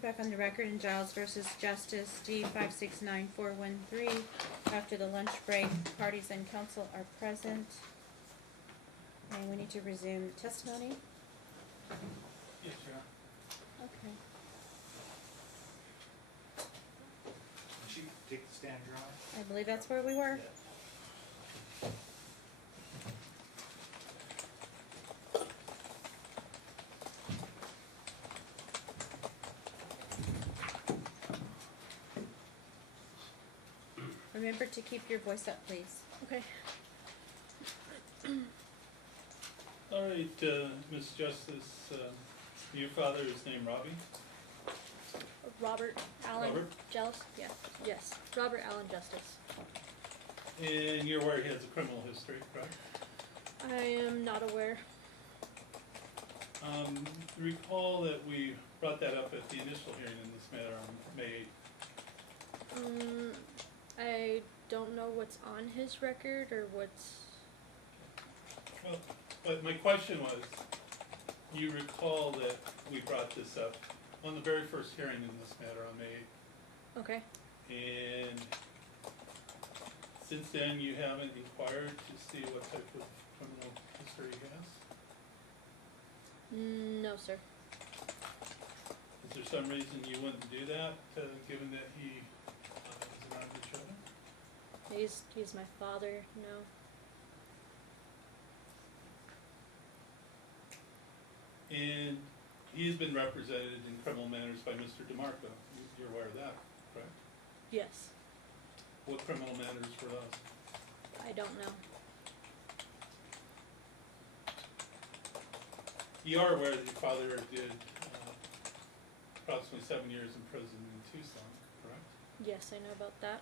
We're back on the record in Giles versus Justice, D 569413. After the lunch break, parties and counsel are present. And we need to resume testimony. Yes, Your Honor. Okay. Did she take the stand, Your Honor? I believe that's where we were. Yeah. Remember to keep your voice up, please. Okay. All right, Ms. Justice, your father is named Robbie? Robert Allen Robert? Jealous? Yeah. Yes. Robert Allen Justice. And you're aware he has a criminal history, correct? I am not aware. Recall that we brought that up at the initial hearing in this matter on May 8th. I don't know what's on his record or what's... Well, but my question was, you recall that we brought this up on the very first hearing in this matter on May 8th. Okay. And since then, you haven't inquired to see what type of criminal history he has? No, sir. Is there some reason you wouldn't do that, given that he is around your children? He's my father, no. And he has been represented in criminal matters by Mr. DeMarco. You're aware of that, correct? Yes. What criminal matters were those? I don't know. You are aware that your father did approximately 7 years in prison in Tucson, correct? Yes, I know about that.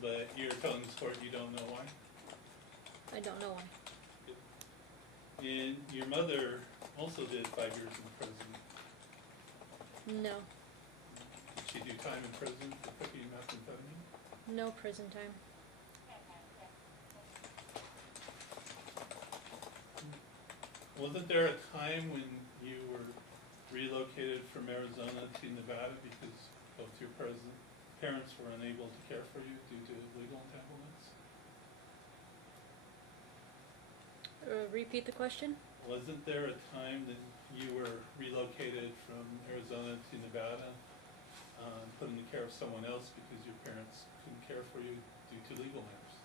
But you're telling this court you don't know why? I don't know why. And your mother also did 5 years in prison. No. Did she do time in prison for cooking methamphetamine? No prison time. Wasn't there a time when you were relocated from Arizona to Nevada because both your parents were unable to care for you due to legal entanglements? Repeat the question? Wasn't there a time that you were relocated from Arizona to Nevada, put in the care of someone else because your parents couldn't care for you due to legal matters?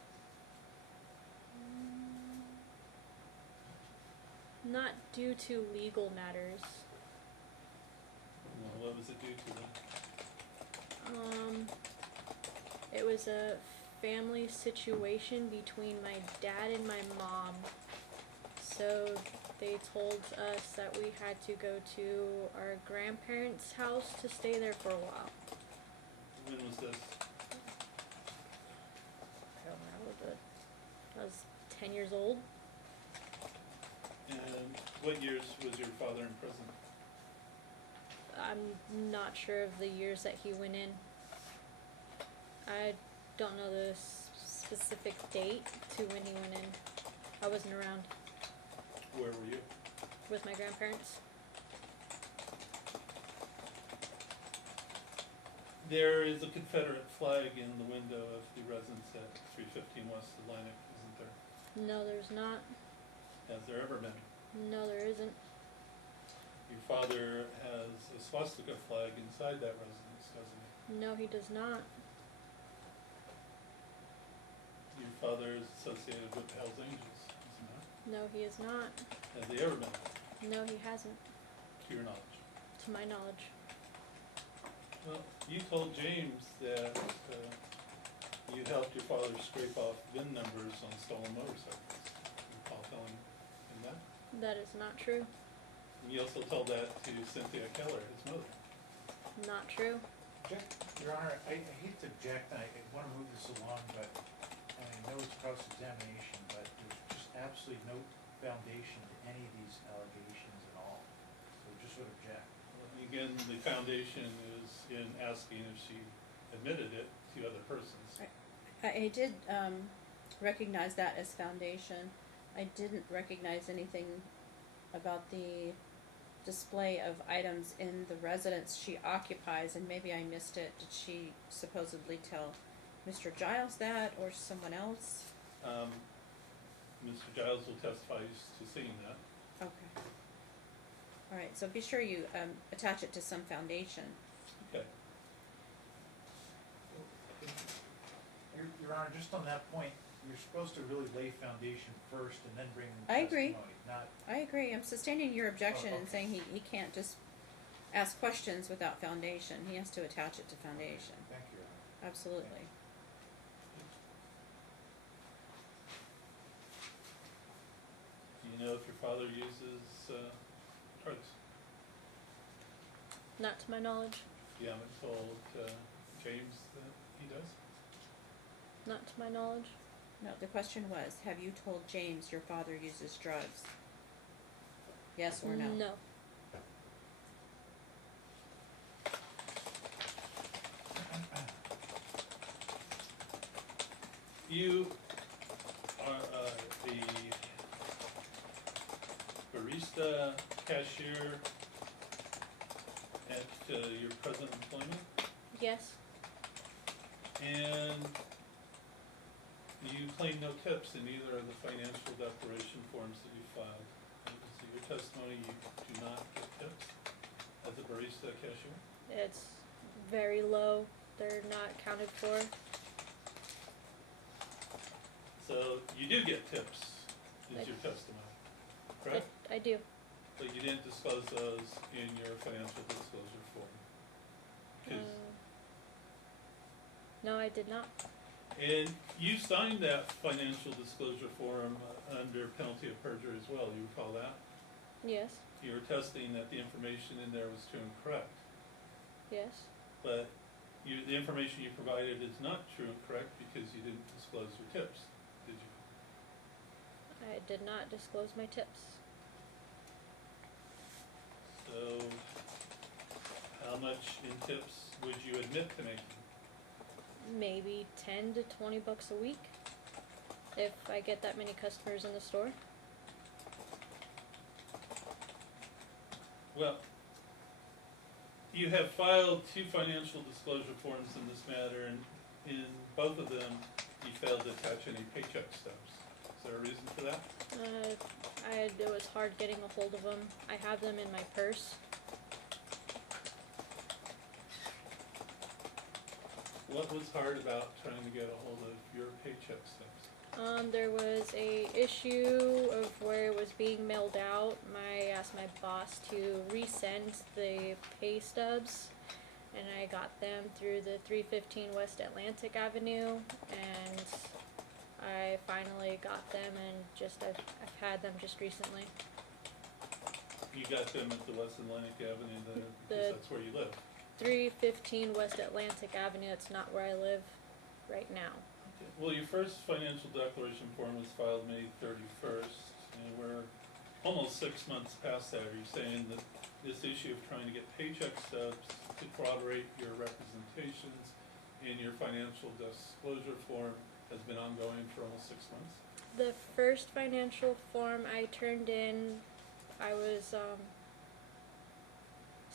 Not due to legal matters. Well, what was it due to then? It was a family situation between my dad and my mom. So they told us that we had to go to our grandparents' house to stay there for a while. When was this? I don't know, I was 10 years old. And what years was your father in prison? I'm not sure of the years that he went in. I don't know the specific date to when he went in. I wasn't around Where were you? with my grandparents. There is a Confederate flag in the window of the residence at 315 West Atlantic, isn't there? No, there's not. Has there ever been? No, there isn't. Your father has a swastika flag inside that residence, doesn't he? No, he does not. Your father is associated with the Hells Angels, is he not? No, he is not. Has he ever been, No, he hasn't, to your knowledge? to my knowledge. Well, you told James that you helped your father scrape off VIN numbers on stolen motorcycles. Recall telling him that? That is not true. And you also told that to Cynthia Keller, his mother. Not true. Your Honor, I hate to object, and I want to move this along, but I know it's cross-examination, but there's just absolutely no foundation to any of these allegations at all. So just would object. Again, the foundation is in asking if she admitted it to other persons. I did recognize that as foundation. I didn't recognize anything about the display of items in the residence she occupies, and maybe I missed it. Did she supposedly tell Mr. Giles that, or someone else? Mr. Giles will testify to seeing that. Okay. All right, so be sure you, attach it to some foundation. Okay. Your Honor, just on that point, you're supposed to really lay foundation first and then bring in I agree. testimony, not, I agree, I'm sustaining your objection and okay. saying he can't just ask questions without foundation. He has to attach it to foundation. thank you, Your Honor. Absolutely. Do you know if your father uses drugs? Not to my knowledge. You haven't told James that he does? Not to my knowledge. No, the question was, have you told James your father uses drugs? Yes or no? No. You are a barista cashier at your present employment, Yes. and you claim no tips in either of the financial declaration forms that you filed. So your testimony, you do not get tips as a barista cashier? It's very low. They're not counted for. So you do get tips, is your testimony, correct? I do. But you didn't disclose those in your financial disclosure form? 'Cause- No, I did not. And you signed that financial disclosure form under penalty of perjury as well, you recall that? Yes. You were testing that the information in there was true and correct, Yes. but the information you provided is not true and correct because you didn't disclose your tips, did you? I did not disclose my tips. So, how much in tips would you admit to making? Maybe 10 to 20 bucks a week if I get that many customers in the store. Well, you have filed 2 financial disclosure forms in this matter, and in both of them, you failed to attach any paycheck stubs. Is there a reason for that? It was hard getting a hold of them. I have them in my purse. What was hard about trying to get a hold of your paycheck stubs? There was a issue of where it was being mailed out. I asked my boss to resend the pay stubs, and I got them through the 315 West Atlantic Avenue, and I finally got them, and I've had them just recently. You got them at the West Atlantic Avenue there because that's where you live. 315 West Atlantic Avenue, that's not where I live right now. Well, your first financial declaration form was filed May 31st, and we're almost 6 months past that. Are you saying that this issue of trying to get paycheck stubs to corroborate your representations in your financial disclosure form has been ongoing for almost 6 months? The first financial form I turned in, I was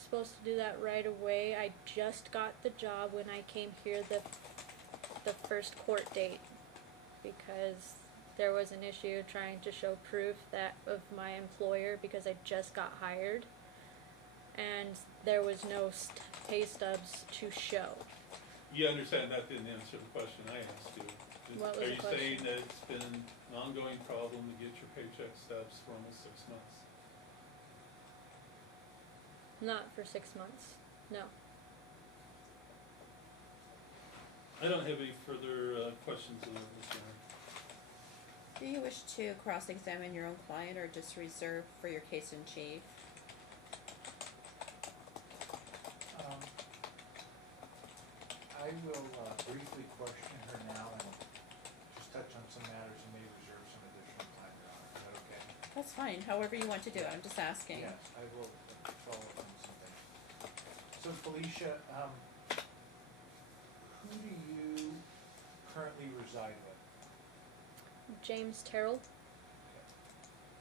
supposed to do that right away. I just got the job when I came here the first court date, because there was an issue trying to show proof that of my employer because I just got hired, and there was no pay stubs to show. You understand that didn't answer the question I asked you. What was Are the you question? saying that it's been an ongoing problem to get your paycheck stubs for almost 6 months? Not for 6 months, no. I don't have any further questions of this matter. Do you wish to cross-examine your own client or just reserve for your case in chief? I will briefly question her now and just touch on some matters and maybe reserve some additional time, Your Honor. Is that okay? That's fine, however you want to do it, I'm just asking. Yes, I will follow up on something. So Felicia, who do you currently reside with? James Terrell,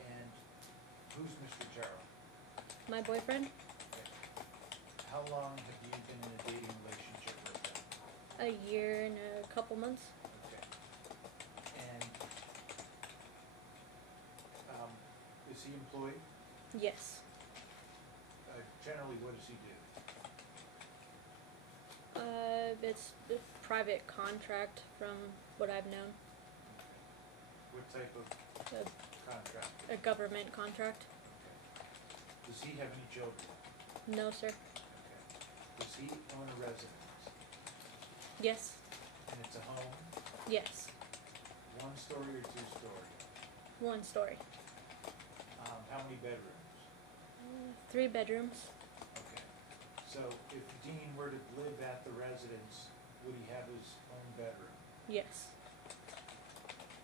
And who's Mr. Jarrell? My boyfriend, Okay. How long have you been in a dating relationship with them? a year and a couple months. Okay. And, is he employed? Yes. Generally, what does he do? It's a private contract from what I've known. What type of contract? A government contract. Okay. Does he have any children? No, sir. Okay. Does he own a residence? Yes. And it's a home? Yes. 1 story or 2 story? 1 story. How many bedrooms? 3 bedrooms. Okay. So if Dean were to live at the residence, would he have his own bedroom? Yes.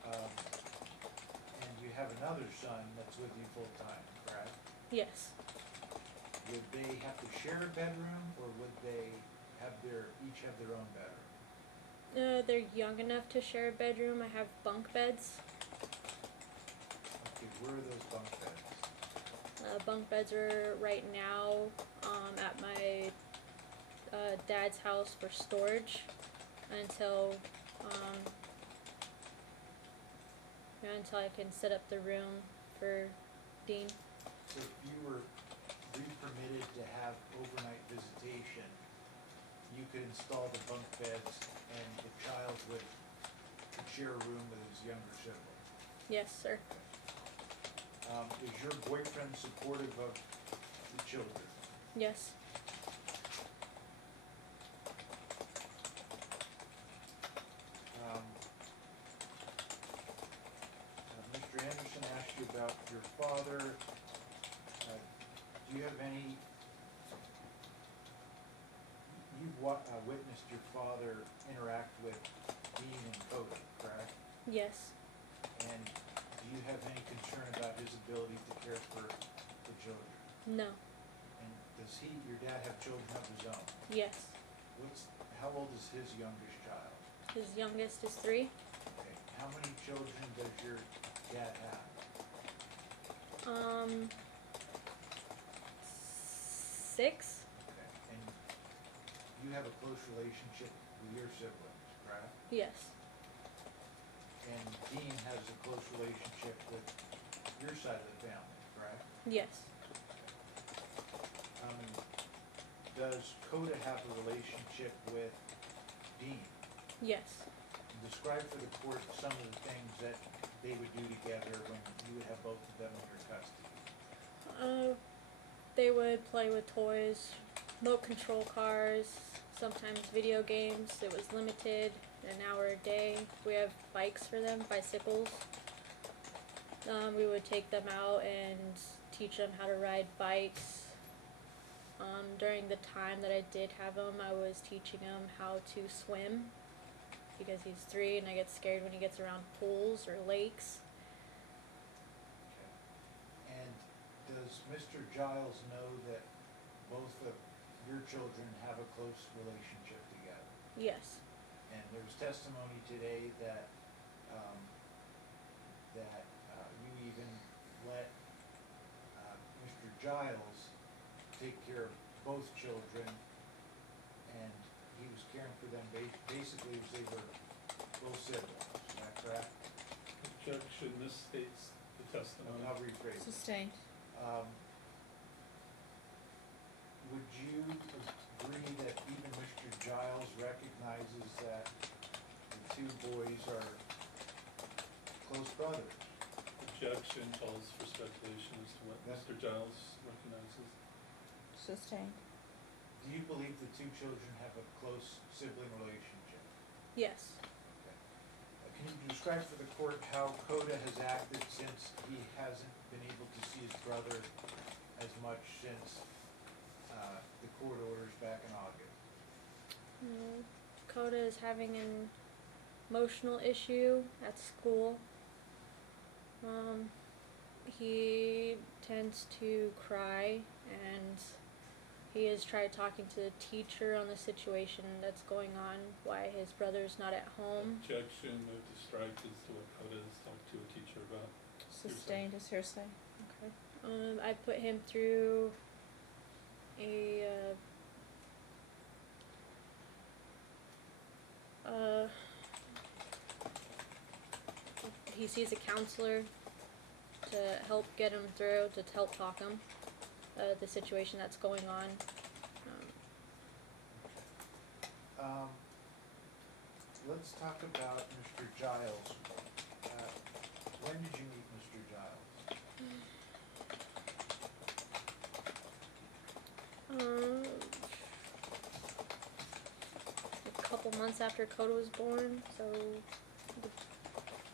And you have another son that's with you full time, correct? Yes. Would they have to share a bedroom, or would they have each have their own bedroom? They're young enough to share a bedroom. I have bunk beds. Okay, where are those bunk beds? Bunk beds are right now at my dad's house for storage until until I can set up the room for Dean. So if you were re-permitted to have overnight visitation, you could install the bunk beds and the child could share a room with his younger sibling. Yes, sir. Is your boyfriend supportive of the children? Yes. Mr. Anderson asked you about your father. Do you have any, you've witnessed your father interact with Dean and Cody, correct? Yes. And do you have any concern about his ability to care for the children? No. And does your dad have children of his own? Yes. How old is his youngest child? His youngest is 3. Okay, how many children does your dad have? 6. Okay, and you have a close relationship with your siblings, correct? Yes. And Dean has a close relationship with your side of the family, correct? Yes. Does Coda have a relationship with Dean? Yes. Describe for the court some of the things that they would do together when you would have both of them in your custody. They would play with toys, remote control cars, sometimes video games. It was limited, an hour a day. We have bikes for them, bicycles. We would take them out and teach them how to ride bikes. During the time that I did have him, I was teaching him how to swim because he's 3 and I get scared when he gets around pools or lakes. Okay. And does Mr. Giles know that both of your children have a close relationship together? Yes. And there was testimony today that, you even let, Mr. Giles take care of both children, and he was caring for them basically as they were both siblings, is that correct? Objection, this states the testimony. I'll rephrase it. Sustained. Would you agree that even Mr. Giles recognizes that the 2 boys are close brothers? Objection calls for speculation as to what Mr. Giles recognizes. Sustained. Do you believe the 2 children have a close sibling relationship? Yes. Okay. Can you describe for the court how Coda has acted since he hasn't been able to see his brother as much since the court orders back in August? Coda is having an emotional issue at school. He tends to cry, and he has tried talking to the teacher on the situation that's going on, why his brother's not at home. Objection, move to strike as to what Coda has talked to a teacher about. Sustained is hearsay. I put him through he sees a counselor to help get him through, to help talk him, the situation that's going on. Let's talk about Mr. Giles. When did you meet Mr. Giles? A couple months after Coda was born, so the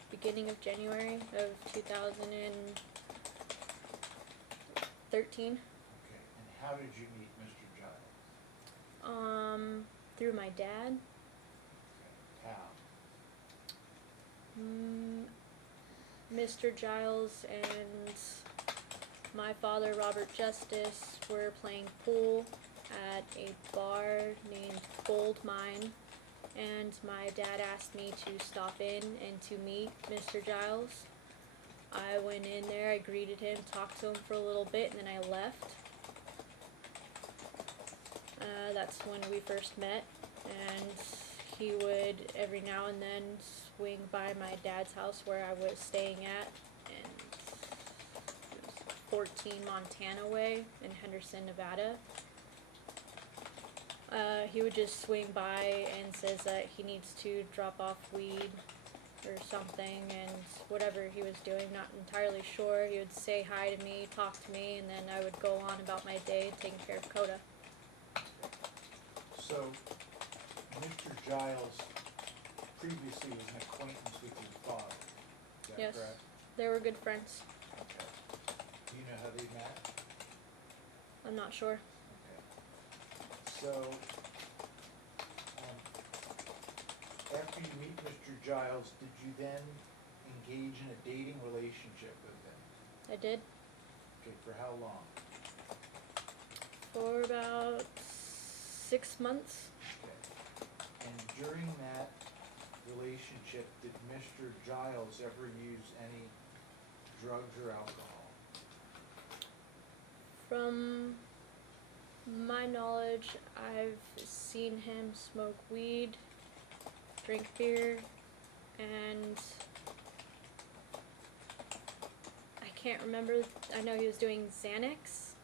beginning of January of 2013. Okay, and how did you meet Mr. Giles? Through my dad. Okay, how? Mr. Giles and my father, Robert Justice, were playing pool at a bar named Gold Mine, and my dad asked me to stop in and to meet Mr. Giles. I went in there, I greeted him, talked to him for a little bit, and then I left. That's when we first met, and he would every now and then swing by my dad's house where I was staying at, and it was 14 Montana way in Henderson, Nevada. He would just swing by and says that he needs to drop off weed or something, and whatever he was doing, not entirely sure, he would say hi to me, talk to me, and then I would go on about my day taking care of Coda. So, Mr. Giles previously was an acquaintance with your father, is that Yes. correct? They were good friends. Okay. Do you know how they met? I'm not sure. Okay. So, after you meet Mr. Giles, did you then engage in a dating relationship with him? I did. Okay, for how long? For about 6 months. Okay. And during that relationship, did Mr. Giles ever use any drugs or alcohol? From my knowledge, I've seen him smoke weed, drink beer, and I can't remember. I know he was doing Xanax.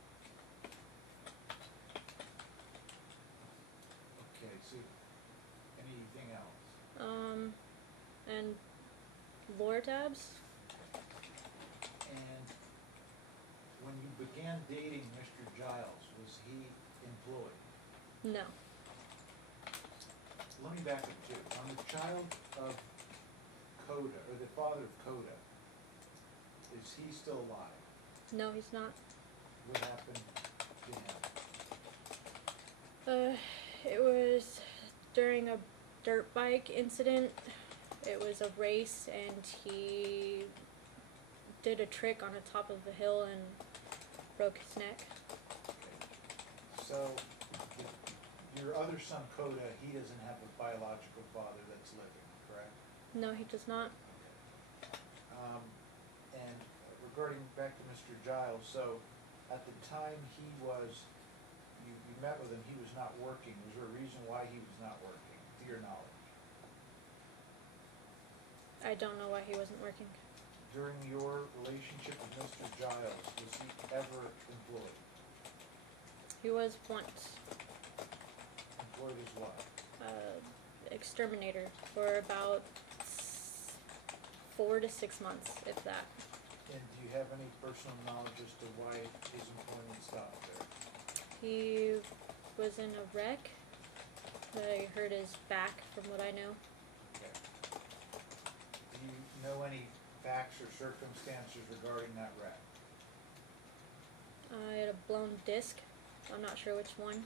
Okay, so anything else? And Lortabs. And when you began dating Mr. Giles, was he employed? No. Let me back up too. I'm the child of Coda, or the father of Coda. Is he still alive? No, he's not. What happened to him? It was during a dirt bike incident. It was a race, and he did a trick on the top of the hill and broke his neck. Okay. So, your other son Coda, he doesn't have a biological father that's living, correct? No, he does not. And regarding back to Mr. Giles, so at the time he was, you met with him, he was not working. Was there a reason why he was not working, to your knowledge? I don't know why he wasn't working. During your relationship with Mr. Giles, was he ever employed? He was once Employed as what? exterminator for about 4 to 6 months, if that. And do you have any personal knowledge as to why his employment stopped there? He was in a wreck. I hurt his back, from what I know. Okay. Do you know any facts or circumstances regarding that wreck? I had a blown disc. I'm not sure which one.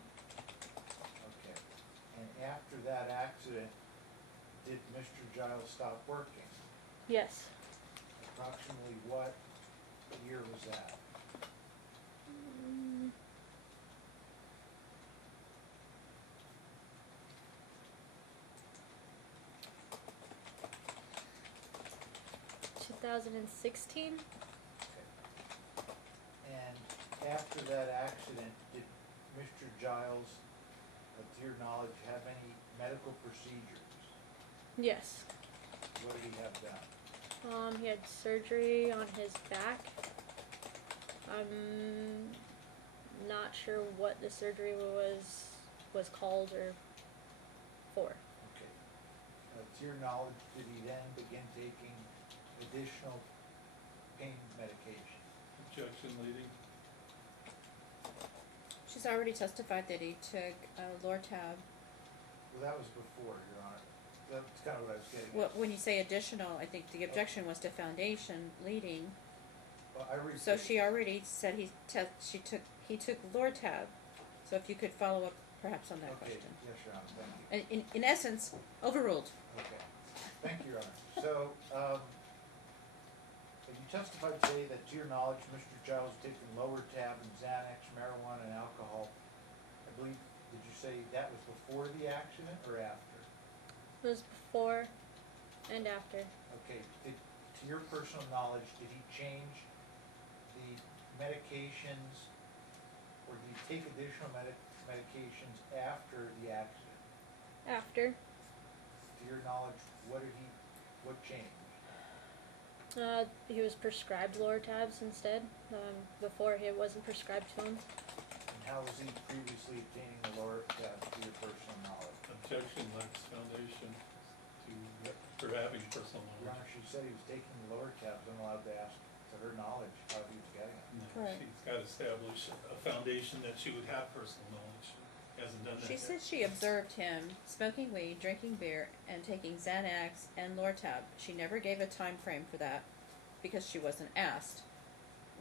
Okay. And after that accident, did Mr. Giles stop working? Yes. Approximately what year was that? Mm, 2016? And after that accident, did Mr. Giles, to your knowledge, have any medical procedures? Yes. What did he have done? He had surgery on his back. I'm not sure what the surgery was called or for. Okay. To your knowledge, did he then begin taking additional pain medication? Objection, lady. She's already testified that he took Lortab. Well, that was before, Your Honor. That's kind of what I was getting Well, at. when you say additional, I think the objection was to foundation leading. Well, I read. So she already said he took Lortab. So if you could follow up perhaps on that Okay, question. yes, Your Honor, thank you. In essence, overruled. Okay, thank you, Your Honor. So, you testified today that to your knowledge, Mr. Giles taken Lortab and Xanax, marijuana, and alcohol. I believe, did you say that was before the accident or after? It was before and after. Okay, to your personal knowledge, did he change the medications, or did he take additional medications after the accident? After. To your knowledge, what changed? He was prescribed Lortabs instead. Before it wasn't prescribed to him. And how was he previously obtaining the Lortab to your personal knowledge? Objection lacks foundation for having personal Your knowledge. Honor, she said he was taking the Lortabs. I'm allowed to ask to her knowledge how he was getting it. No, Correct. she's got to establish a foundation that she would have personal knowledge. Hasn't done that She yet. said she observed him smoking weed, drinking beer, and taking Xanax and Lortab. She never gave a time frame for that because she wasn't asked.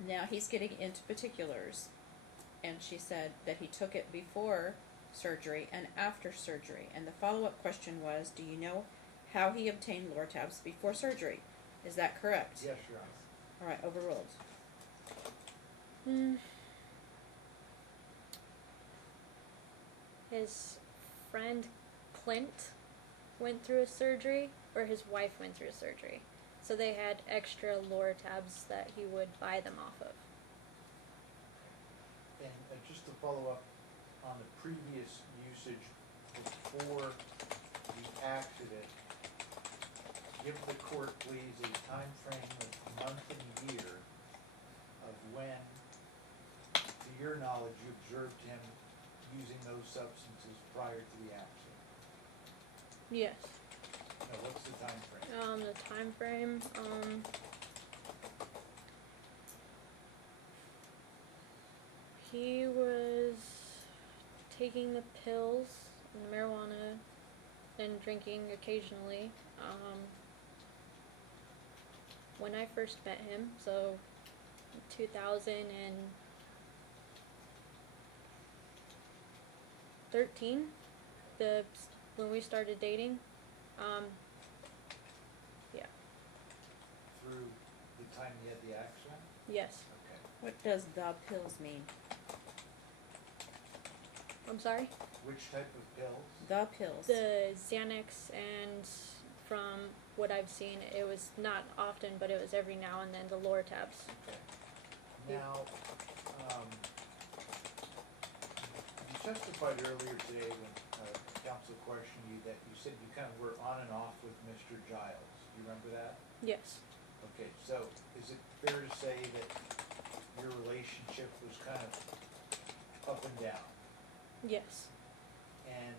Now he's getting into particulars, and she said that he took it before surgery and after surgery. And the follow-up question was, do you know how he obtained Lortabs before surgery? Is that correct? Yes, Your Honor. All right, overruled. His friend Clint went through a surgery, or his wife went through a surgery. So they had extra Lortabs that he would buy them off of. And just to follow up on the previous usage before the accident, give the court please a time frame of month and year of when, to your knowledge, you observed him using those substances prior to the accident. Yes. Now, what's the time frame? The time frame, he was taking the pills and the marijuana and drinking occasionally. When I first met him, so 2013, when we started dating, yeah, Through the time he had the accident? yes. Okay. What does the pills mean? I'm sorry? Which type of pills? The pills. The Xanax, and from what I've seen, it was not often, but it was every now and then, the Lortabs. Okay. Now, you testified earlier today when counsel questioned you that you said you kind of were on and off with Mr. Giles. Do you remember that? Yes. Okay, so is it fair to say that your relationship was kind of up and down? Yes. And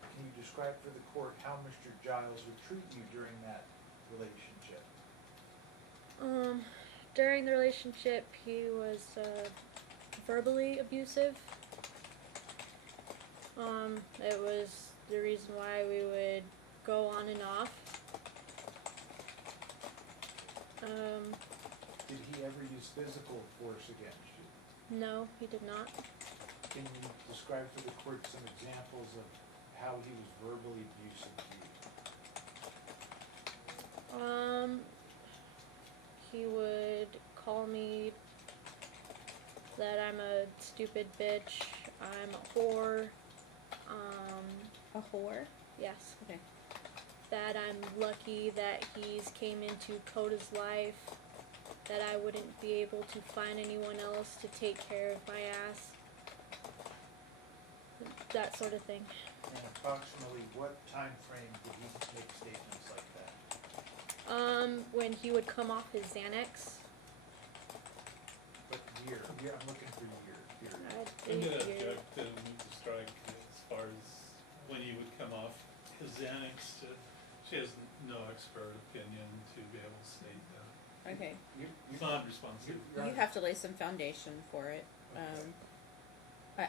can you describe for the court how Mr. Giles would treat you during that relationship? During the relationship, he was verbally abusive. It was the reason why we would go on and off. Did he ever use physical force against you? No, he did not. Can you describe for the court some examples of how he was verbally abusive to you? He would call me that I'm a stupid bitch, I'm a whore, A whore? yes, Okay. that I'm lucky that he's came into Coda's life, that I wouldn't be able to find anyone else to take care of my ass, that sort of thing. And approximately what time frame did he make statements like that? When he would come off his Xanax. But year, I'm looking for year, period. I'm gonna object to move the strike as far as when he would come off his Xanax to, she has no expert opinion to be able to state that. Okay, It's not responsive. you have to lay some foundation for it. Okay.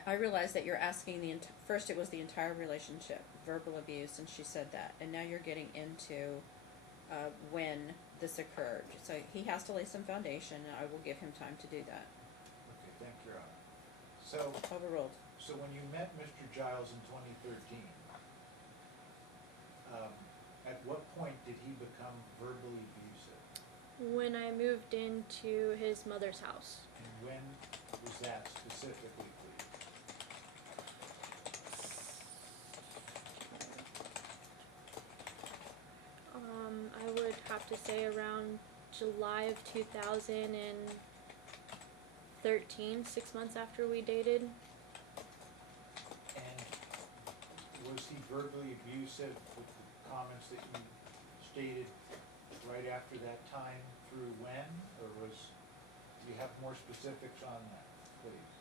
I realize that you're asking first it was the entire relationship, verbal abuse, and she said that, and now you're getting into when this occurred. So he has to lay some foundation, and I will give him time to do that. Okay, thank you, Your Honor. So, Overruled. so when you met Mr. Giles in 2013, at what point did he become verbally abusive? When I moved into his mother's house. And when was that specifically, please? I would have to say around July of 2013, 6 months after we dated. And was he verbally abusive with the comments that you stated right after that time through when? Or do you have more specifics on that, please?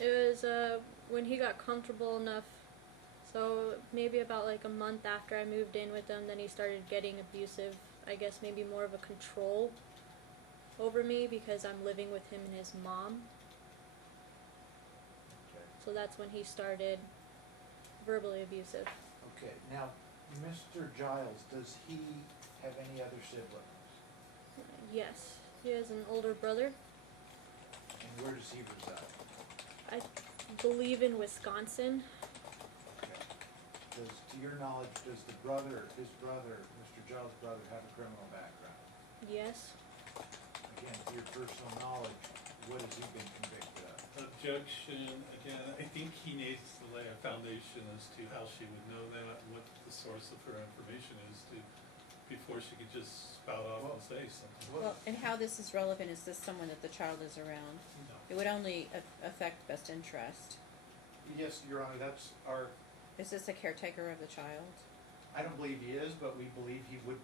It was when he got comfortable enough. So maybe about like a month after I moved in with him, then he started getting abusive. I guess maybe more of a control over me because I'm living with him and his mom. Okay. So that's when he started verbally abusive. Okay, now, Mr. Giles, does he have any other siblings? Yes, he has an older brother. And where does he reside? I believe in Wisconsin. Okay. To your knowledge, does his brother, Mr. Giles' brother, have a criminal background? Yes. Again, to your personal knowledge, what has he been convicted of? Objection, again, I think he needs to lay a foundation as to how she would know that, what the source of her information is before she could just spout off and say something. Well, and how this is relevant, is this someone that the child is around? No. It would only affect best interest. Yes, Your Honor, that's our, Is this a caretaker of the child? I don't believe he is, but we believe he would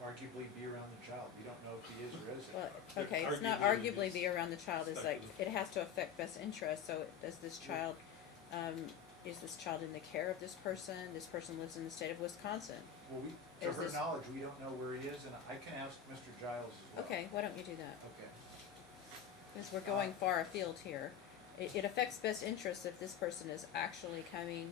arguably be around the child. We don't know if he is or isn't. Well, But okay, it's not arguably arguably be around the child, it's like, speculative. it has to affect best interest, so does this child, is this child in the care of this person? This person lives in the state of Wisconsin. Well, to Is her this- knowledge, we don't know where he is, and I can ask Mr. Giles as well. Okay, why don't you do that? Okay. Because we're going far afield here. It affects best interest if this person is actually coming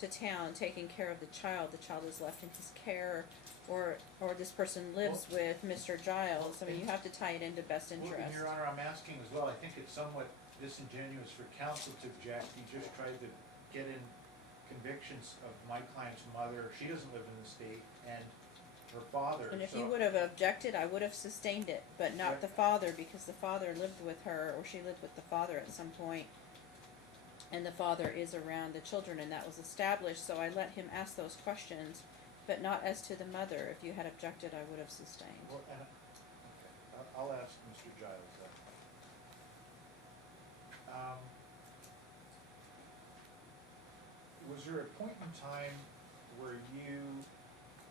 to town, taking care of the child is left in his care, or this person lives with Mr. Giles. I mean, you have to tie it into best Well, interest. and Your Honor, I'm asking as well, I think it's somewhat disingenuous for counsel to object. He just tried to get in convictions of my client's mother. She doesn't live in the state, and her father. And if so- you would have objected, I would have sustained it, but not Okay. the father, because the father lived with her, or she lived with the father at some point, and the father is around the children, and that was established, so I let him ask those questions, but not as to the mother. If you had objected, I would have sustained. Well, okay, I'll ask Mr. Giles that. Was there a point in time where you,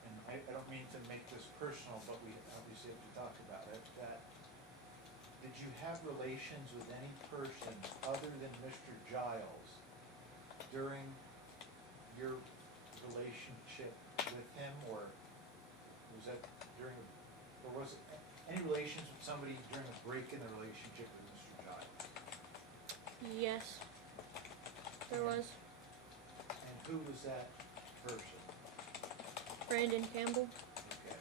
and I don't mean to make this personal, but we obviously have to talk about it, that did you have relations with any person other than Mr. Giles during your relationship with him, or was that during, or was it any relations with somebody during a break in the relationship with Mr. Giles? Yes. There was. And who was that person? Brandon Campbell. Okay.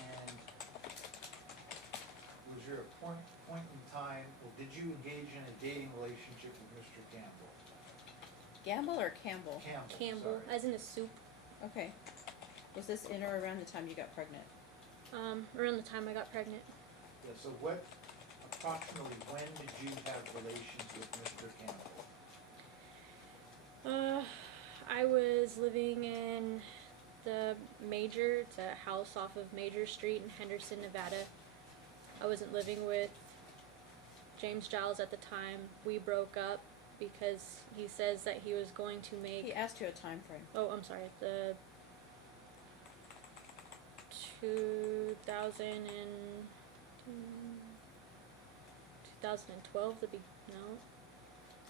And was there a point in time, well, did you engage in a dating relationship with Mr. Campbell? Gamble or Campbell? Campbell, sorry. as in a soup. Okay. Was this in or around the time you got pregnant? Around the time I got pregnant. Yeah, so approximately when did you have relations with Mr. Campbell? I was living in the Major, it's a house off of Major Street in Henderson, Nevada. I wasn't living with James Giles at the time. We broke up because he says that he was going to make... He asked you a time frame. Oh, I'm sorry. 2012, no.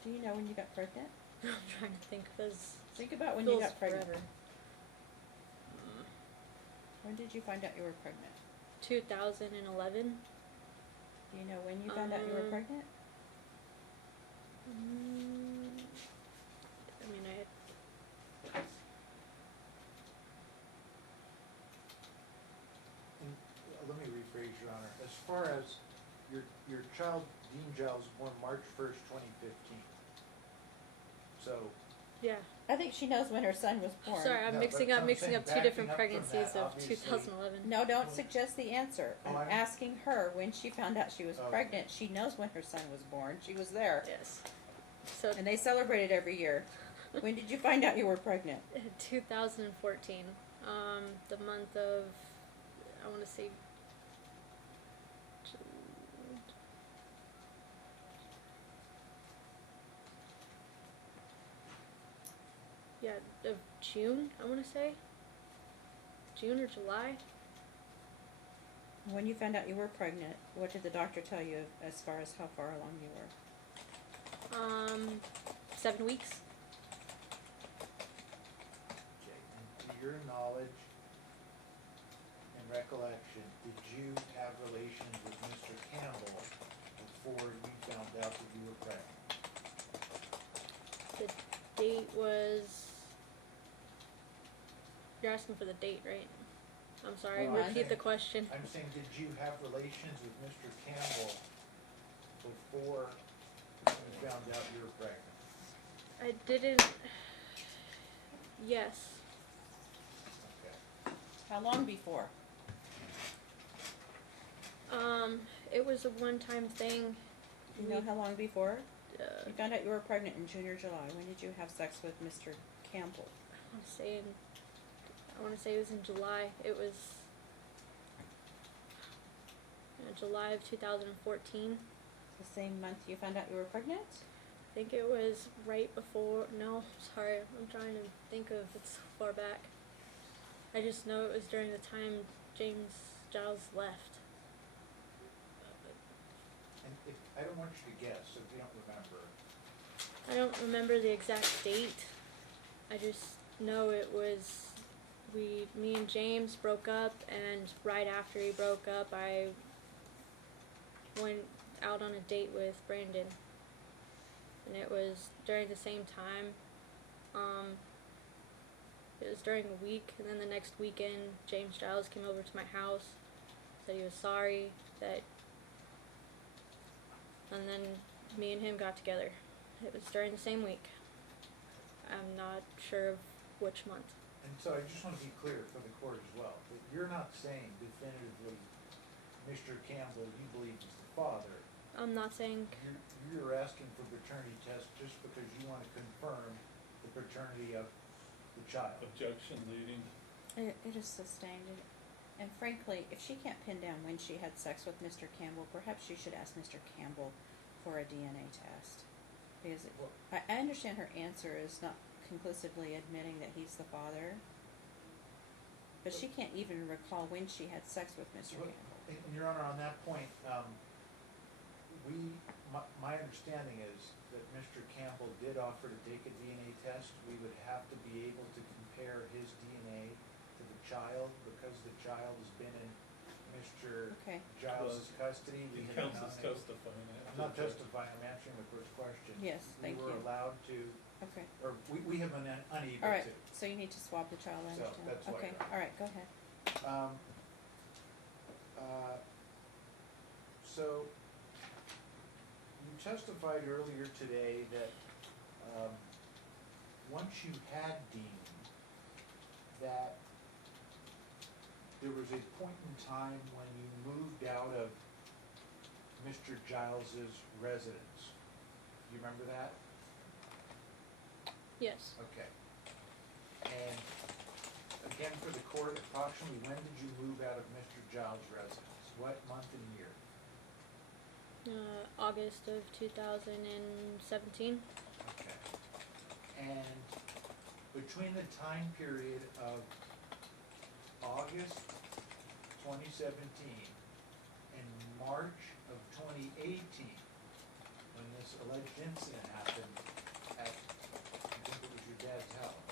Do you know when you got pregnant? I'm trying to think, because Think about when you feels got pregnant. forever. When did you find out you were pregnant? 2011. Do you know when you found out you were pregnant? I mean, I had And, let me rephrase, Your Honor. As far as your child, Dean Giles, was born March 1st, 2015. So, yeah. I think she knows when her son was born. Sorry, I'm No, mixing but up I'm mixing saying up two different backing up from pregnancies that, of obviously- 2011. No, don't suggest the answer. Oh, I'm I'm- asking her when she found out she was Okay. pregnant. She knows when her son was born. She was there. Yes. So And they celebrate it every year. When did you find out you were pregnant? 2014. The month of, I want to say, yeah, of June. I want to say June or July. When you found out you were pregnant, what did the doctor tell you as far as how far along you were? 7 weeks. okay, and to your knowledge and recollection, did you have relations with Mr. Campbell before you found out that you were pregnant? The date was. You're asking for the date, right? I'm sorry. No, I'm Repeat saying- the question. I'm saying, did you have relations with Mr. Campbell before you found out you were pregnant? I didn't. Yes. Okay. How long before? It was a one-time thing. Do you know how long before? Uh, You found out you were pregnant in June or July. When did you have sex with Mr. Campbell? I want to say it was in July. It was July of 2014. The same month you found out you were pregnant? I think it was right before. No, sorry. I'm trying to think of it's so far back. I just know it was during the time James Giles left. And if, I don't want you to guess if you don't remember. I don't remember the exact date. I just know it was me and James broke up, and right after he broke up, I went out on a date with Brandon, and it was during the same time. It was during a week, and then the next weekend, James Giles came over to my house, said he was sorry that, and then me and him got together. It was during the same week. I'm not sure of which month. And so I just want to be clear for the court as well, that you're not saying definitively Mr. Campbell you believe is the father. I'm not saying. You're asking for paternity test just because you want to confirm the paternity of the child. Objection leading. It is sustained. And frankly, if she can't pin down when she had sex with Mr. Campbell, perhaps you should ask Mr. Campbell for a DNA test. Because I understand her answer is not conclusively admitting that he's the father, but she can't even recall when she had sex with Mr. Well, Campbell. And Your Honor, on that point, my understanding is that Mr. Campbell did offer to take a DNA test. We would have to be able to compare his DNA to the child because the child has been in Mr. Okay. Giles' custody. The We had counsel's nominated- testifying. I'm not testifying, I'm answering the first question. Yes, thank We were you. allowed to, Okay. or we have been unable to. All right. So you need to swab the child. I So, understand. that's why Okay. you're- All right. Go ahead. So, you testified earlier today that, once you had Dean, that there was a point in time when you moved out of Mr. Giles's residence. Do you remember that? Yes. Okay. And again, for the court, approximately when did you move out of Mr. Giles' residence? What month and year? August of 2017. Okay. And between the time period of August 2017, in March of 2018, when this alleged incident happened at, I think it was your dad's house,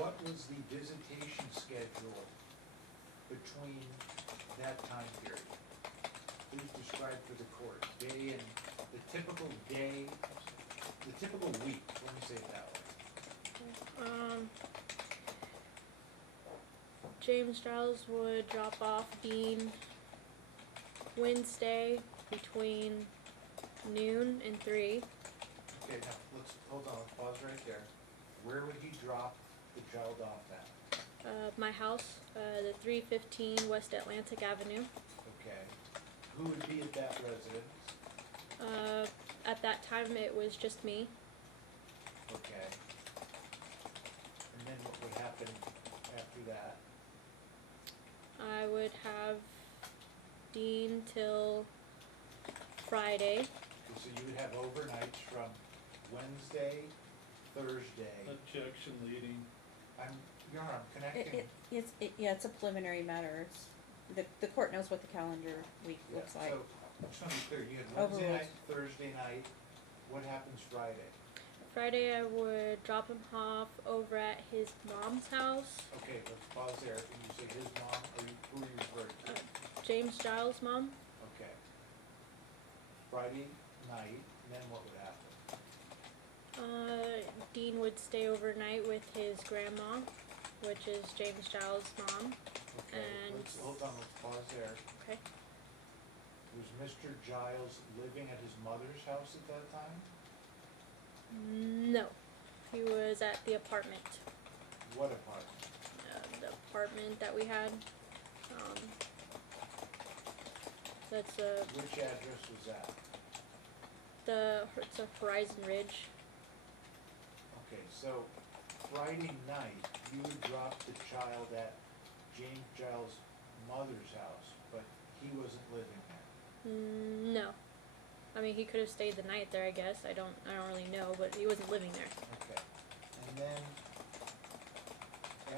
what was the visitation schedule between that time period? Please describe for the court, day and, the typical day, the typical week, let me say it that way. James Giles would drop off Dean Wednesday between noon and 3. Okay, now, hold on, let's pause right there. Where would he drop the child off at? My house, the 315 West Atlantic Avenue. Okay. Who would be at that residence? At that time, it was just me. Okay. And then what would happen after that? I would have Dean till Friday. Okay, so you would have overnights from Wednesday, Thursday. Objection leading. Your Honor, I'm connecting. Yeah, it's a preliminary matter. The court knows what the calendar week Yeah, looks like. So, I just want to be clear, you had Wednesday Overruled. night, Thursday night, what happens Friday? Friday, I would drop him off over at his mom's house, Okay, let's pause there. When you say his mom, who are you referring to? James Giles' mom. Okay. Friday night, and then what would happen? Dean would stay overnight with his grandma, which is James Giles' mom. Okay, And- hold on, let's pause there. Okay. Was Mr. Giles living at his mother's house at that time? No, he was at the apartment. What apartment? The apartment that we had. That's Which address was that? it's a Horizon Ridge. Okay, so Friday night, you would drop the child at James Giles' mother's house, but he wasn't living there. No, I mean he could have stayed the night there. I guess I don't really know, but he wasn't living there. Okay. And then,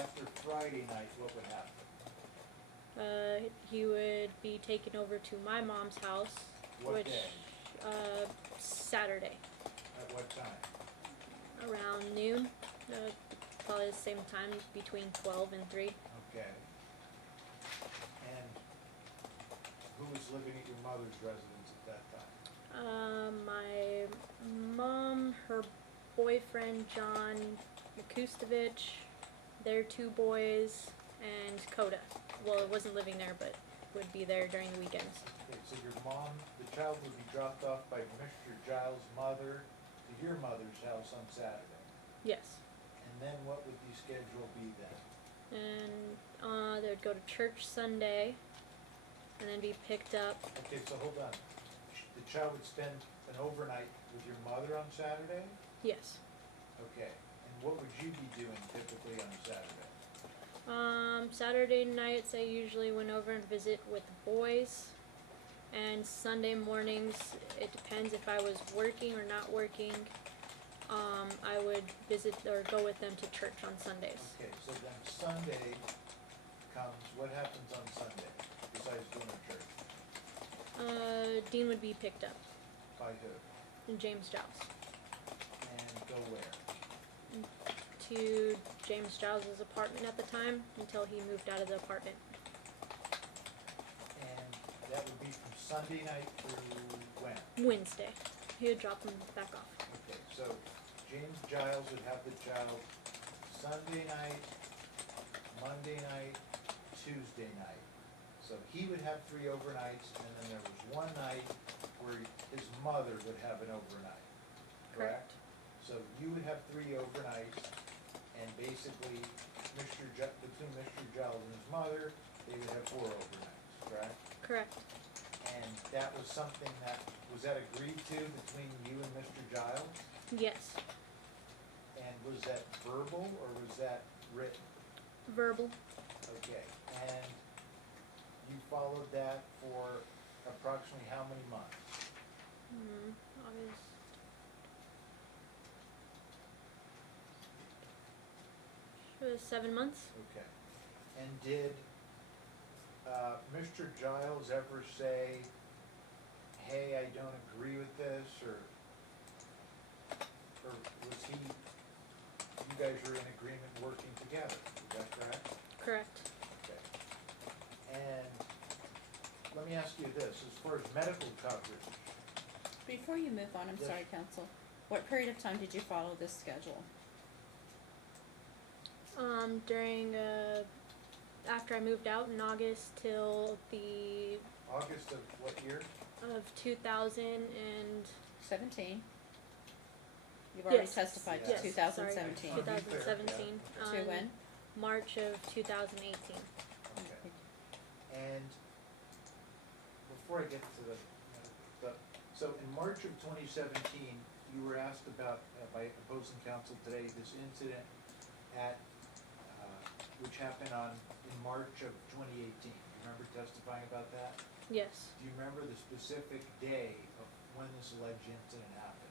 after Friday night, what would happen? He would be taken over to my mom's house, What which day? Saturday At what time? around noon. Probably the same time between 12 and 3. Okay. And who was living at your mother's residence at that time? My mom, her boyfriend John Makustovich, their 2 boys, and Coda. Well, it wasn't living there, but would be there during the weekends. Okay, so your mom, the child would be dropped off by Mr. Giles' mother to your mother's house on Saturday. Yes. And then what would the schedule be then? And they'd go to church Sunday, and then be picked up. Okay, so hold on. The child would spend an overnight with your mother on Saturday? Yes. Okay. And what would you be doing typically on Saturday? Saturday nights I usually went over and visit with the boys, and Sunday mornings, it depends if I was working or not working, I would visit or go with them to church on Sundays. Okay, so then Sunday comes, what happens on Sunday besides going to church? Dean would be picked up, By who? and James Giles. And go where? To James Giles' apartment at the time, until he moved out of the apartment. And that would be from Sunday night through when? Wednesday. He would drop him back off. Okay, so James Giles would have the child Sunday night, Monday night, Tuesday night. So he would have 3 overnights, and then there was one night where his mother would have an overnight, correct? So you would have 3 overnights, and basically, between Mr. Giles and his mother, they would have 4 overnights, correct? Correct. And that was something was that agreed to between you and Mr. Giles? Yes. And was that verbal or was that written? Verbal. Okay, and you followed that for approximately how many months? August. It was 7 months. Okay. And did Mr. Giles ever say, hey, I don't agree with this, or was he, you guys were in agreement working together, is that correct? Correct. Okay. And let me ask you this, as far as medical coverage, Before you move on, I'm Yes. sorry, counsel, what period of time did you follow this schedule? During, after I moved out in August till the, August of what year? of 17. You've already Yes. testified to Yes. 2017. Sorry. 2017. To when? March of 2018. Okay. And before I get to the, so in March of 2017, you were asked about, by opposing counsel today, this incident at, which happened in March of 2018. You remember testifying about that? Yes. Do you remember the specific day of when this alleged incident happened?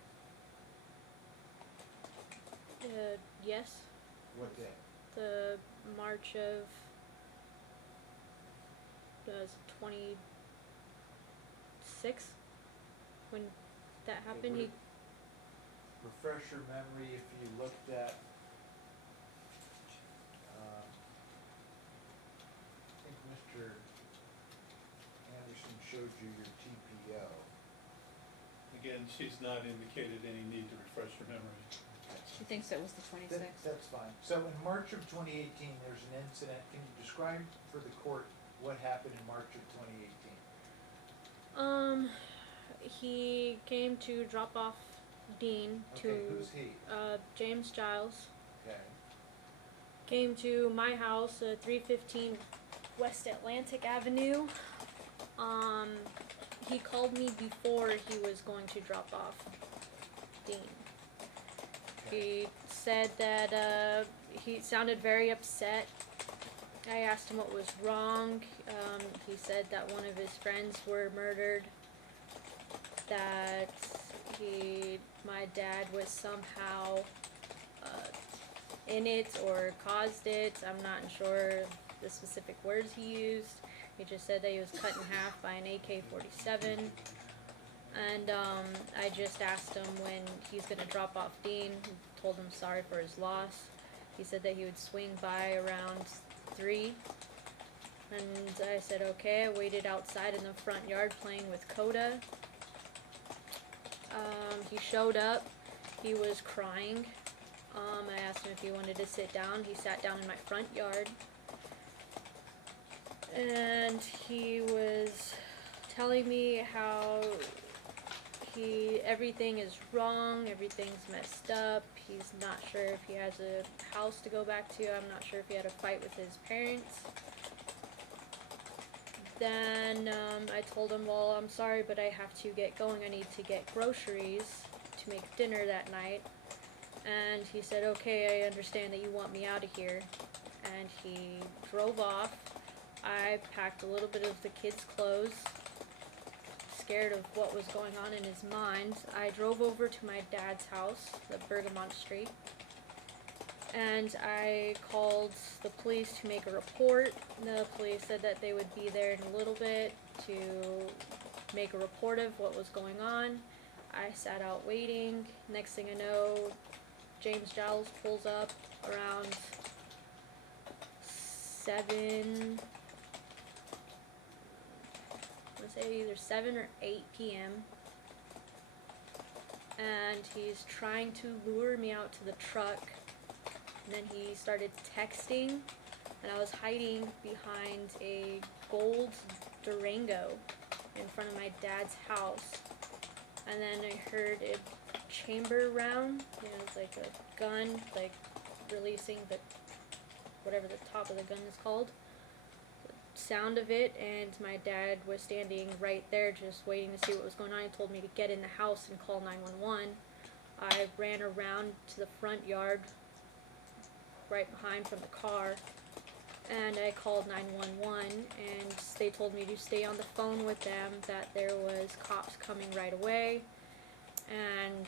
Yes. What day? The March of, was 26 when that happened. would refresh your memory if you looked at, I think Mr. Anderson showed you your TPO. Again, she's not indicated any need to refresh her memory. She thinks it was the 26th. That's fine. So in March of 2018, there's an incident. Can you describe for the court what happened in March of 2018? He came to drop off Dean Okay, to, who's he? James Giles. Okay. Came to my house, 315 West Atlantic Avenue. He called me before he was going to drop off Dean. He said that he sounded very upset. I asked him what was wrong. He said that one of his friends were murdered. That my dad was somehow in it or caused it. I'm not sure the specific words he used. He just said that he was cut in half by an AK-47. And I just asked him when he's going to drop off Dean. Told him sorry for his loss. He said that he would swing by around 3. And I said okay. I waited outside in the front yard playing with Coda. He showed up. He was crying. I asked him if he wanted to sit down. He sat down in my front yard. And he was telling me how everything is wrong, everything's messed up. He's not sure if he has a house to go back to. I'm not sure if he had a fight with his parents. Then I told him, well, I'm sorry, but I have to get going. I need to get groceries to make dinner that night. And he said, okay, I understand that you want me out of here. And he drove off. I packed a little bit of the kids' clothes, scared of what was going on in his mind. I drove over to my dad's house, the Bergamont Street, and I called the police to make a report. The police said that they would be there in a little bit to make a report of what was going on. I sat out waiting. Next thing I know, James Giles pulls up around 7, let's say either 7 or 8 p.m. And he's trying to lure me out to the truck. And then he started texting, and I was hiding behind a gold Durango in front of my dad's house. And then I heard a chamber round, it's like a gun, like releasing whatever the top of the gun is called. The sound of it, and my dad was standing right there just waiting to see what was going on. He told me to get in the house and call 911. I ran around to the front yard right behind from the car, and I called 911, and they told me to stay on the phone with them, that there was cops coming right away. And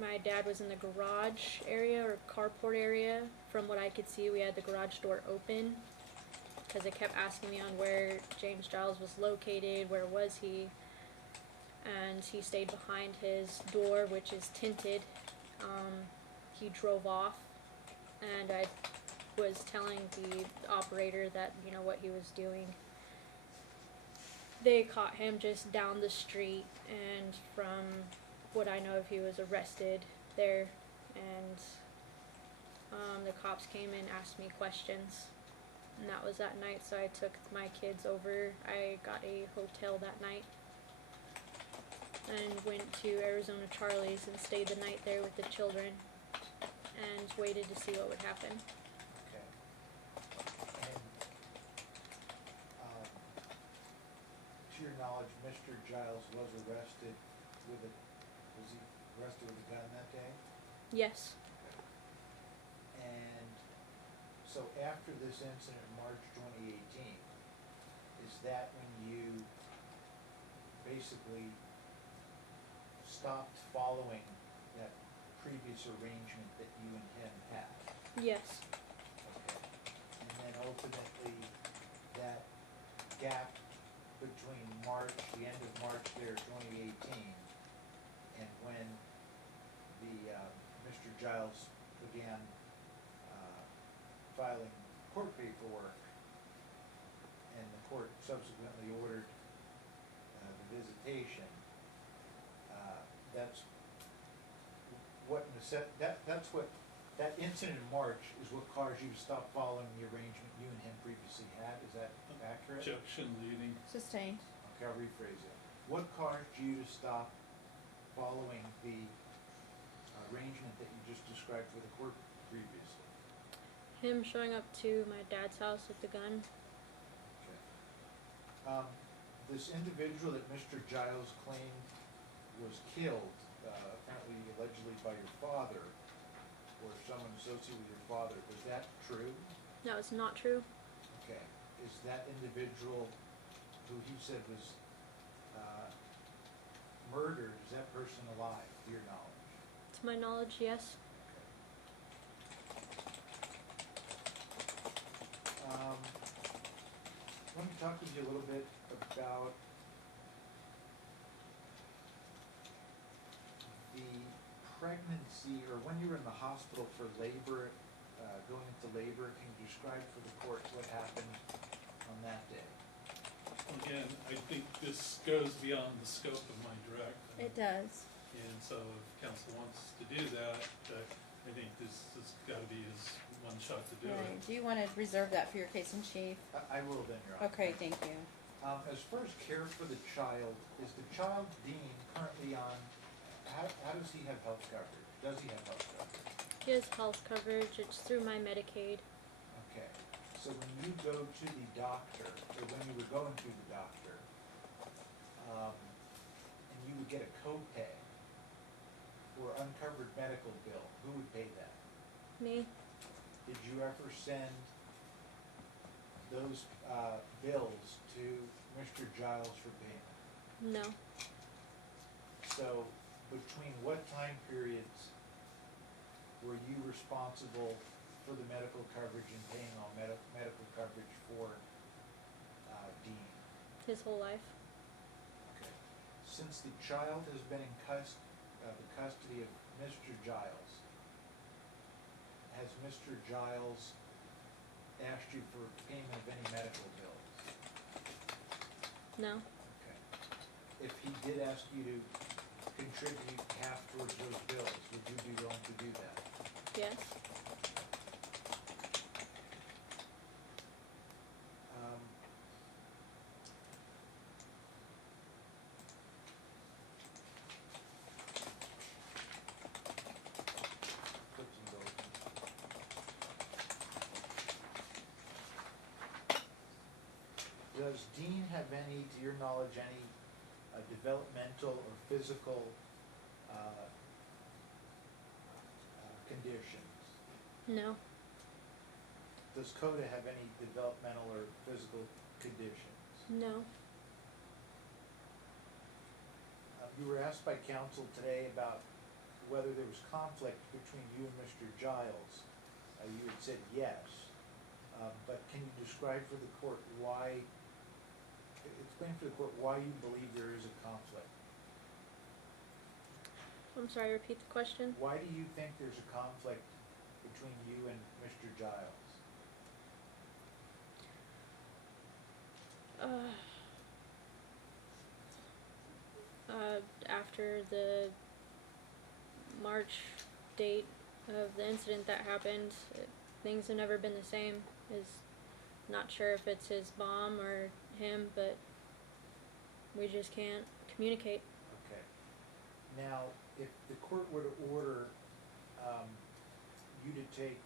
my dad was in the garage area or carport area. From what I could see, we had the garage door open. because it kept asking me on where James Giles was located, where was he, and he stayed behind his door, which is tinted. He drove off, and I was telling the operator that, you know, what he was doing. They caught him just down the street, and from what I know of, he was arrested there, and the cops came and asked me questions, and that was that night. So I took my kids over. I got a hotel that night and went to Arizona Charlie's and stayed the night there with the children and waited to see what would happen. Okay. And, to your knowledge, Mr. Giles was arrested was he arrested with a gun that day? Yes. And so after this incident in March 2018, is that when you basically stopped following that previous arrangement that you and him had? Yes. Okay. And then ultimately, that gap between March, the end of March there, 2018, and when the, Mr. Giles began filing court paperwork, and the court subsequently ordered the visitation, that's what that's what, that incident in March is what caused you to stop following the arrangement you and him previously had, is that accurate? Objection leading. Sustained. Okay, I'll rephrase it. What caused you to stop following the arrangement that you just described for the court previously? Him showing up to my dad's house with the gun. Okay. This individual that Mr. Giles claimed was killed, apparently allegedly by your father, or someone associated with your father, was that true? No, it's not true. Okay. Is that individual who he said was murdered, is that person alive, to your knowledge? To my knowledge, yes. Let me talk with you a little bit about the pregnancy, or when you were in the hospital for labor, going into labor. Can you describe for the court what happened on that day? Again, I think this goes beyond the scope of my direct. It does. And so if council wants to do that, I think this has gotta be his one shot to do Right. it. Do you want to reserve that for your case in chief? I will then, Your Honor. Okay, thank you. As far as care for the child, is the child Dean currently on, how does he have health coverage? Does he have health coverage? He has health coverage. It's through my Medicaid. Okay, so when you go to the doctor, or when you were going to the doctor, and you would get a copay or uncovered medical bill, who would pay that? Me? Did you ever send those bills to Mr. Giles for payment? No. So, between what time periods were you responsible for the medical coverage and paying all medical coverage for Dean? His whole life. Okay. Since the child has been in the custody of Mr. Giles, has Mr. Giles asked you for payment of any medical bills? No. Okay. If he did ask you to contribute half towards those bills, would you be willing to do that? Yes. Clips and goes. Does Dean have any, to your knowledge, any developmental or physical conditions? No. Does Coda have any developmental or physical conditions? No. You were asked by counsel today about whether there was conflict between you and Mr. Giles. You had said yes. But can you describe for the court why, explain for the court why you believe there is a conflict? I'm sorry, repeat the question? Why do you think there's a conflict between you and Mr. Giles? After the March date of the incident that happened, things have never been the same. Is not sure if it's his mom or him, but we just can't communicate. Okay. Now, if the court were to order you to take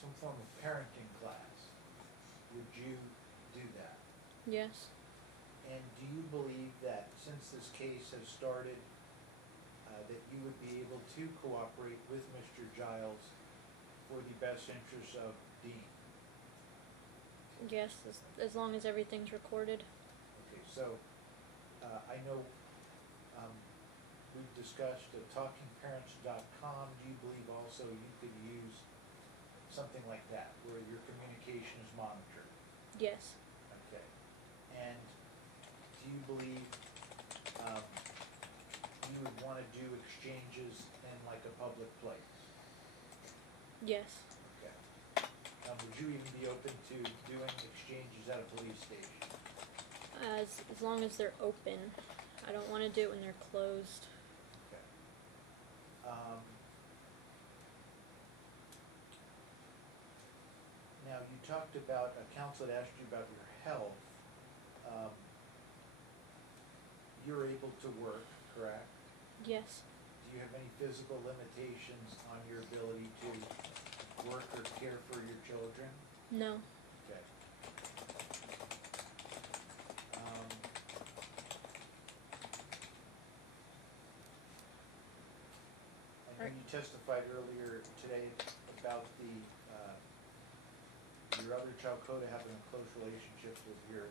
some form of parenting class, would you do that? Yes. And do you believe that since this case has started, that you would be able to cooperate with Mr. Giles for the best interests of Dean? Yes, as long as everything's recorded. Okay, so I know we've discussed talkingparents.com. Do you believe also you could use something like that where your communication is monitored? Yes. Okay. And do you believe you would want to do exchanges in like a public place? Yes. Okay. Would you even be open to doing exchanges at a police station? As long as they're open. I don't want to do it when they're closed. Okay. Now, you talked about, counsel had asked you about your health. You're able to work, correct? Yes. Do you have any physical limitations on your ability to work or care for your children? No. Okay. I know you testified earlier today about your other child, Coda, having a close relationship with your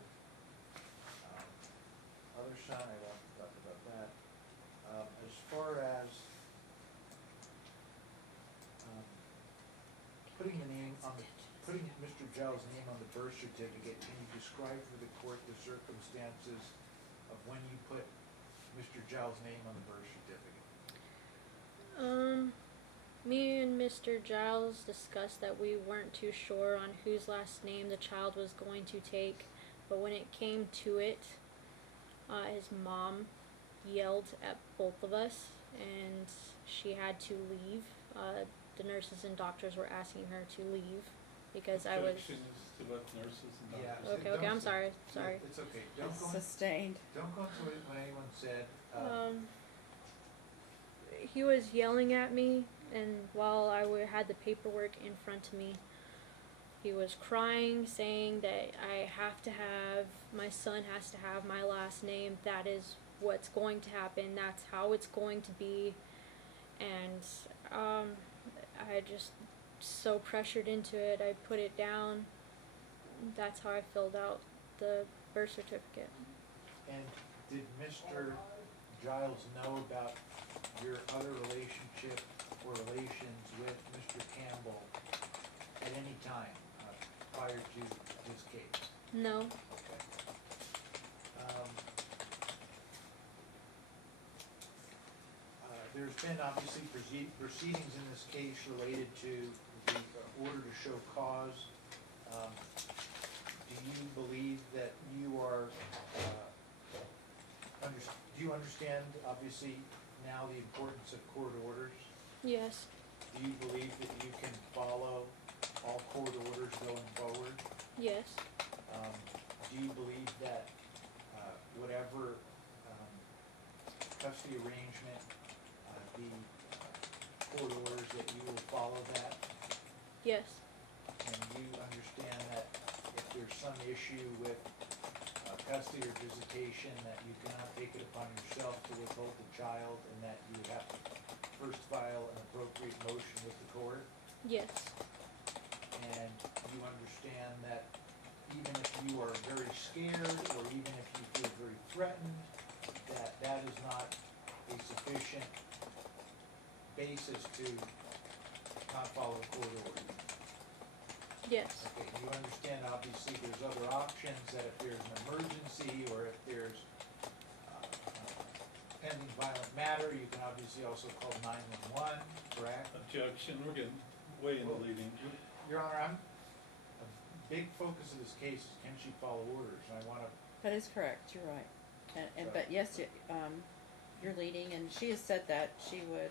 other son. I want to talk about that. As far as putting Mr. Giles' name on the birth certificate, can you describe for the court the circumstances of when you put Mr. Giles' name on the birth certificate? Me and Mr. Giles discussed that we weren't too sure on whose last name the child was going to take, but when it came to it, his mom yelled at both of us, and she had to leave. The nurses and doctors were asking her to leave because I was. Objection is to let nurses and Yeah. doctors. Okay, I'm sorry. Sorry. It's okay. Don't go Sustained. into what anyone said. He was yelling at me, and while I had the paperwork in front of me, he was crying, saying that my son has to have my last name. That is what's going to happen. That's how it's going to be. And I just so pressured into it. I put it down. That's how I filled out the birth certificate. And did Mr. Giles know about your other relationship or relations with Mr. Campbell at any time prior to this case? No. Okay. There's been obviously proceedings in this case related to the order to show cause. Do you believe that you are, do you understand obviously now the importance of court orders? Yes. Do you believe that you can follow all court orders going forward? Yes. Do you believe that whatever custody arrangement, the court orders, that you will follow that? Yes. And you understand that if there's some issue with custody or visitation, that you cannot take it upon yourself to withhold the child, and that you would have to first file an appropriate motion with the court? Yes. And you understand that even if you are very scared, or even if you feel very threatened, that that is not a sufficient basis to not follow a court order? Yes. Okay, you understand obviously there's other options, that if there's an emergency or if there's pending violent matter, you can obviously also call 911, correct? Objection, we're getting way in the leading. Your Honor, a big focus of this case is can she follow orders, and I wanna, That is correct, you're right. And, So- but yes, you're leading, and she has said that she would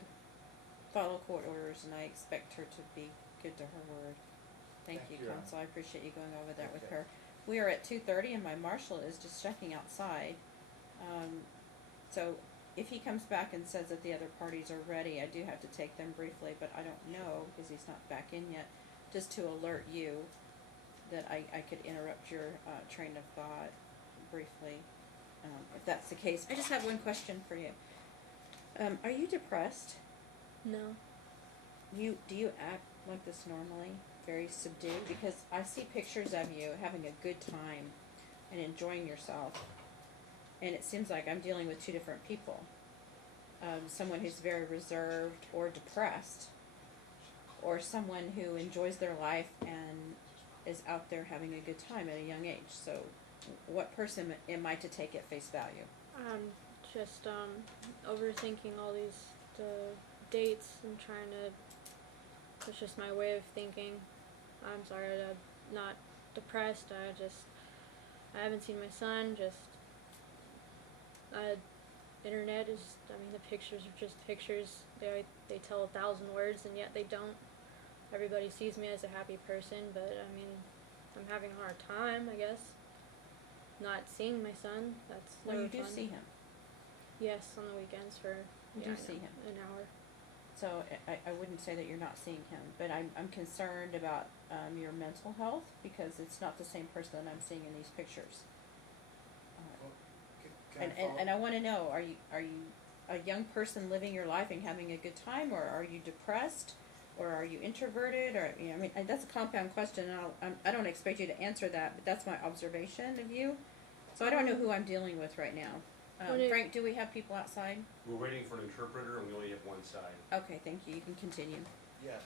follow court orders, and I expect her to be good to her word. Thank Thank you, you, Your counsel, I appreciate you going over that with Okay. her. We are at 2:30, and my marshal is just checking outside. So if he comes back and says that the other parties are ready, I do have to take them briefly, but I don't know, because he's not back in yet, just to alert you that I could interrupt your, train of thought briefly, if that's the case. I just have one question for you. Are you depressed? No. Do you act like this normally? Very subdued? Because I see pictures of you having a good time and enjoying yourself. And it seems like I'm dealing with two different people. Someone who's very reserved or depressed, or someone who enjoys their life and is out there having a good time at a young age. So what person am I to take at face value? I'm just overthinking all these dates and trying to. That's just my way of thinking. I'm sorry, I'm not depressed. I haven't seen my son. Internet is. I mean, the pictures are just pictures. They tell 1,000 words, and yet they don't. Everybody sees me as a happy person, but I mean, I'm having a hard time, I guess. Not seeing my son. That's Well, never you do fun. see him. Yes, on the weekends for You yeah, do I see know, him. an hour. So I wouldn't say that you're not seeing him, but I'm concerned about your mental health, because it's not the same person that I'm seeing in these pictures. well, can I follow? And I want to know, are you a young person living your life and having a good time, or are you depressed, or are you introverted, or I mean, and that's a compound question, and I don't expect you to answer that, but that's my observation of you. So I don't know who I'm dealing with right now. Frank, do we have people outside? We're waiting for an interpreter and we only have one side. Okay, thank you. You can continue. Yes,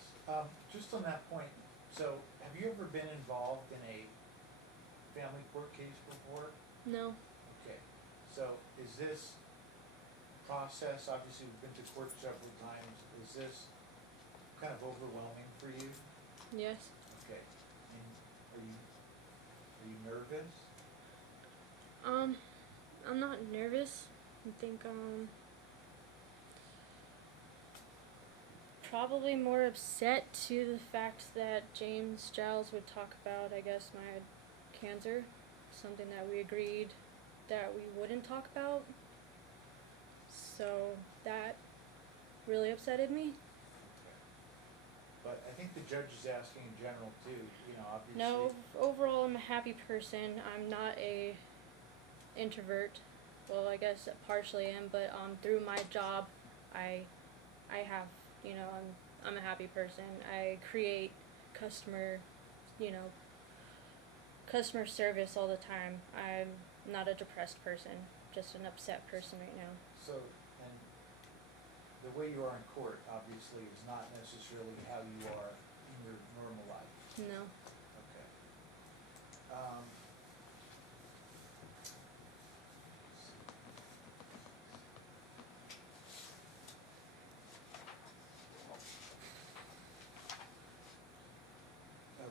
just on that point, so have you ever been involved in a family court case before? No. Okay, so is this process, obviously we've been to court several times, is this kind of overwhelming for you? Yes. Okay, and are you nervous? I'm not nervous. I think probably more upset to the fact that James Giles would talk about, I guess, my cancer, something that we agreed that we wouldn't talk about. So that really upsetted me. Okay. But I think the judge is asking in general too, you know, obviously. No, overall I'm a happy person. I'm not a introvert. Well, I guess partially am, but through my job, I have, you know, I'm a happy person. I create customer service all the time. I'm not a depressed person, just an upset person right now. So, and the way you are in court, obviously, is not necessarily how you are in your normal life. No. Okay.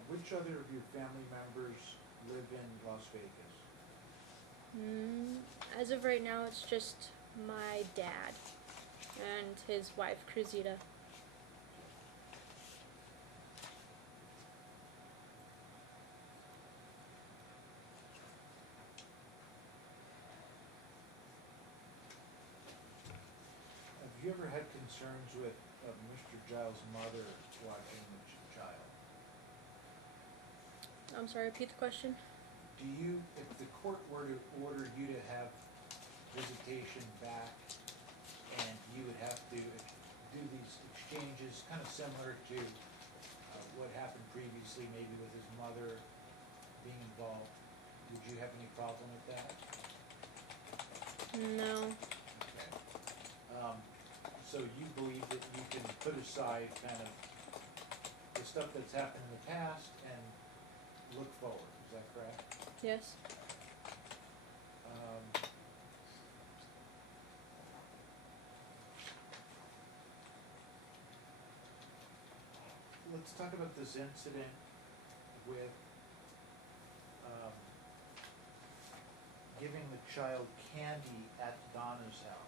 Which other of your family members live in Las Vegas? As of right now, it's just my dad and his wife, Cruzita. Have you ever had concerns with Mr. Giles' mother watching the child? I'm sorry, repeat the question. Do you, if the court were to order you to have visitation back, and you would have to do these exchanges, kind of similar to what happened previously, maybe with his mother being involved, would you have any problem with that? No. Okay. So you believe that you can put aside kind of the stuff that's happened in the past and look forward, is that correct? Yes. Um, Let's talk about this incident with, giving the child candy at Donna's house.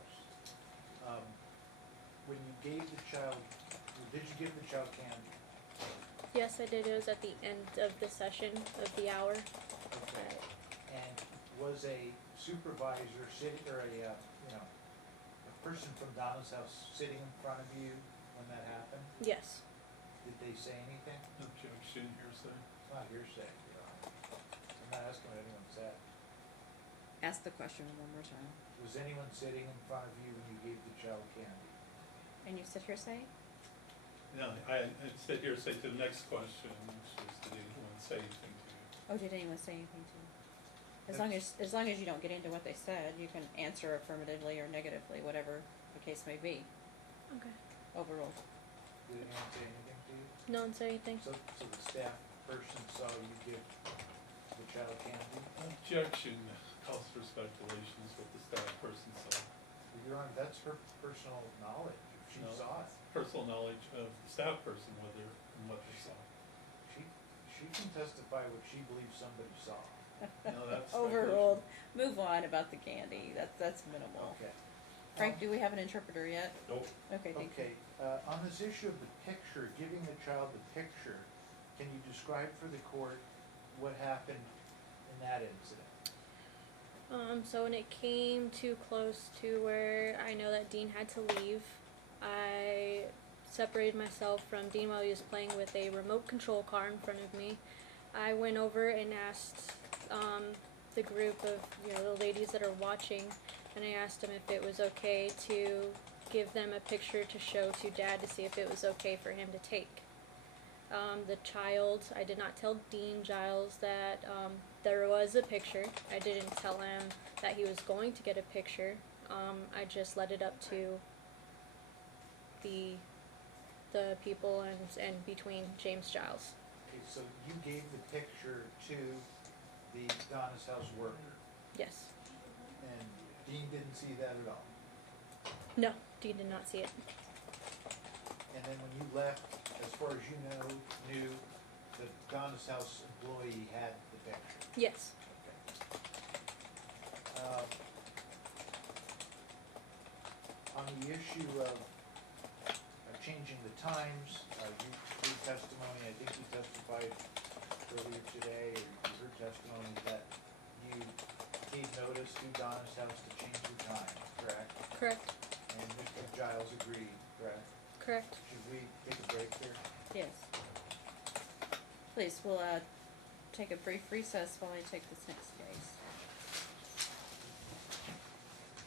When you gave the child, did you give the child candy? Yes, I did. It was at the end of the session of the hour. Okay. And was a supervisor sitting, or a person from Donna's house sitting in front of you when that happened? Yes. Did they say anything? Objection, hearsay. It's not hearsay, Your Honor. I'm not asking what anyone said. Ask the question one more time. Was anyone sitting in front of you when you gave the child candy? And you said hearsay? No, I said hearsay to the next question, which was, did anyone say anything to you? Oh, did anyone say anything to you? As long as you don't get into what they said, you can answer affirmatively or negatively, whatever the case may be. Okay. Overruled. Did anyone say anything to you? No one said anything. So the staff person saw you give the child candy? Objection, calls for speculations what the staff person saw. Well, Your Honor, that's her personal knowledge, if she No, saw it. Personal knowledge of the staff person, whether, and what they saw. She can testify what she believes somebody saw. No, that's Overruled. Move on about the candy. That's minimal. Okay. Frank, do we have an interpreter yet? Nope. Okay, thank you. Okay, on this issue of the picture, giving the child the picture, can you describe for the court what happened in that incident? So when it came too close to where I know that Dean had to leave, I separated myself from Dean while he was playing with a remote control car in front of me. I went over and asked the group of the ladies that are watching, and I asked them if it was okay to give them a picture to show to Dad to see if it was okay for him to take. The child, I did not tell Dean Giles that there was a picture. I didn't tell him that he was going to get a picture. I just let it up to the people and between James Giles. Okay, so you gave the picture to the Donna's House worker, Yes. and Dean didn't see that at all? No, Dean did not see it. And then when you left, as far as you knew the Donna's House employee had the picture? Yes. Okay. On the issue of changing the times, your testimony, I think you testified earlier today, or your testimony that you gave notice to Donna's House to change the time, correct? Correct. And Mr. Giles agreed, correct? Correct. Should we take a break here? Yes. Please, we'll take a brief recess while I take this next case.